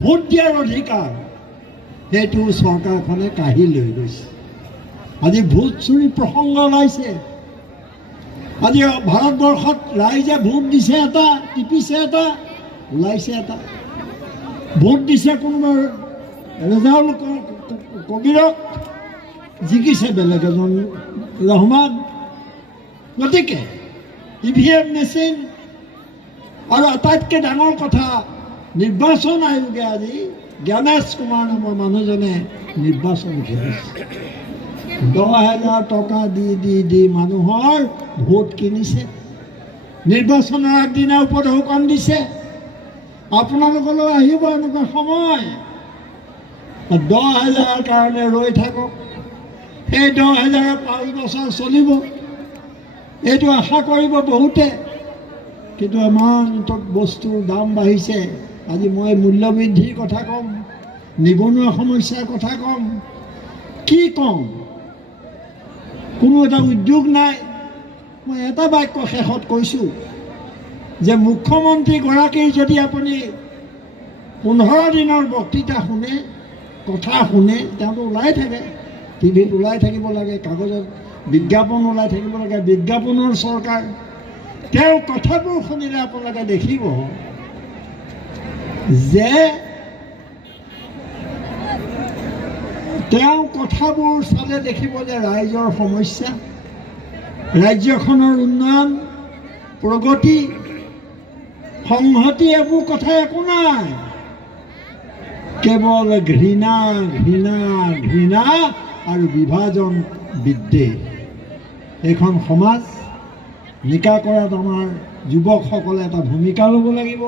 Vote দিয়াৰ অধিকাৰ সেইটো চৰকাৰখনে কাঢ়ি লৈ গৈছে। আজি ভোট চুৰি প্ৰসংগ ওলাইছে। আজি ভাৰতবৰ্ষত ৰাইজে ভোট দিছে এটা, টিপিছে এটা, ওলাইছে এটা। ভোট দিছে কোনোবা ৰেজাউল কবিৰক, জিকিছে বেলেগ এজন ৰহমান। গতিকে EVM মেচিন আৰু আটাইতকৈ ডাঙৰ কথা, নিৰ্বাচন আয়োগে আজি জ্ঞানেশ কুমাৰ নামৰ মানুহজনে নিৰ্বাচন ঘেৰিছে। 10,000 টকা দি মানুহৰ ভোট কিনিছে। নিৰ্বাচনৰ আগদিনা উপঢৌকন দিছে, আপোনালোকলৈ আহিব এনেকুৱা সময়, 10,000 কাৰণে ৰৈ থাকক। সেই 10,000 5 বছৰ চলিব, এইটো আশা কৰিব বহুতে। কিন্তু ইমান বস্তুৰ দাম বাঢ়িছে। আজি মই মূল্যবৃদ্ধিৰ কথা ক'ম, নিবনুৱা সমস্যাৰ কথা ক'ম, কি ক'ম? কোনো এটা উদ্যোগ নাই। মই এটা বাক্য শেষত কৈছোঁ যে মুখ্যমন্ত্ৰীগৰাকীৰ যদি আপুনি 15 দিনৰ বক্তৃতা শুনে, কথা শুনে, তেওঁতো ওলাই থাকে, টিভিত ওলাই থাকিব লাগে, কাগজত বিজ্ঞাপন ওলাই থাকিব লাগে, বিজ্ঞাপনৰ চৰকাৰ। তেওঁৰ কথাবোৰ শুনিলে আপোনালোকে দেখিব যে তেওঁ কথাবোৰ চালে দেখিব যে ৰাইজৰ সমস্যা, ৰাজ্যখনৰ উন্নয়ন, প্ৰগতি, সংহতি, এইবোৰ কথা একো নাই। কেৱল ঘৃণা ঘৃণা ঘৃণা আৰু বিভাজন বিদ্বেষ। এইখন সমাজ নিকা কৰাত আমাৰ যুৱকসকলে এটা ভূমিকা ল'ব লাগিব।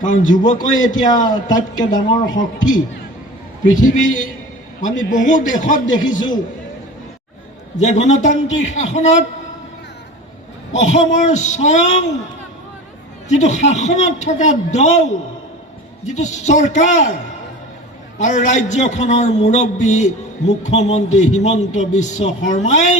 কাৰণ যুৱকই এতিয়া আটাইতকৈ ডাঙৰ শক্তি। পৃথিৱীৰ আমি বহু দেশত দেখিছোঁ যে গণতান্ত্ৰিক শাসনত অসমৰ স্বয়ং যিটো শাসনত থকা দল, যিটো চৰকাৰ আৰু ৰাজ্যখনৰ মুৰব্বী মুখ্যমন্ত্ৰী হিমন্ত বিশ্ব শৰ্মাই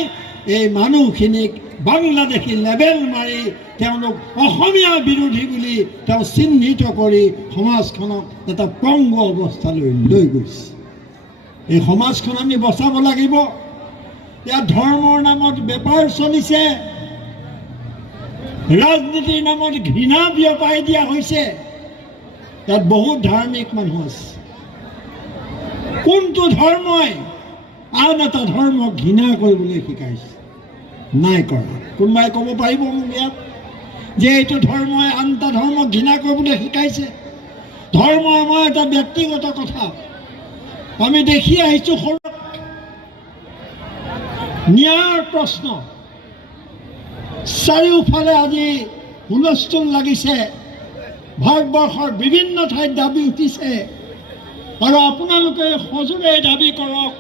এই মানুহখিনিক বাংলাদেশী লেবেল মাৰি তেওঁলোক অসমীয়া বিৰোধী বুলি তেওঁ চিহ্নিত কৰি সমাজখনক এটা পংগ অৱস্থালৈ লৈ গৈছে। এই সমাজখন আমি বচাব লাগিব। ইয়াত ধৰ্মৰ নামত বেপাৰ চলিছে, ৰাজনীতিৰ নামত ঘৃণা বিয়পাই দিয়া হৈছে। ইয়াত বহুত ধাৰ্মিক মানুহ আছে। কোনটো ধৰ্মই আন এটা ধৰ্মক ঘৃণা কৰিবলৈ শিকাইছে? নাই কৰা। কোনোবাই ক'ব পাৰিব মোক ইয়াত যে এইটো ধৰ্মই আন এটা ধৰ্মক ঘৃণা কৰিবলৈ শিকাইছে? ধৰ্ম আমাৰ এটা ব্যক্তিগত কথা। আমি দেখি আহিছোঁ সৰু ন্যায়ৰ প্ৰশ্ন, চাৰিওফালে আজি হুলস্থুল লাগিছে, ভাৰতবৰ্ষৰ বিভিন্ন ঠাইত দাবী উঠিছে। আৰু আপোনালোকে সজোৰে দাবী কৰক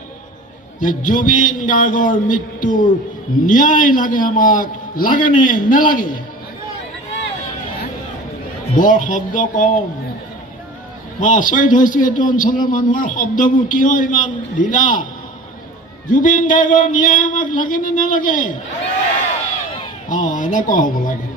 যে জুবিন গাৰ্গৰ মৃত্যুৰ ন্যায় লাগে, আমাক লাগেনে নালাগে? বৰ শব্দ কম। মই আচৰিত হৈছোঁ এইটো অঞ্চলৰ মানুহৰ শব্দবোৰ কিয় ইমান ঢিলা। জুবিন গাৰ্গৰ ন্যায় আমাক লাগেনে নালাগে? এনেকুৱা হ'ব লাগে।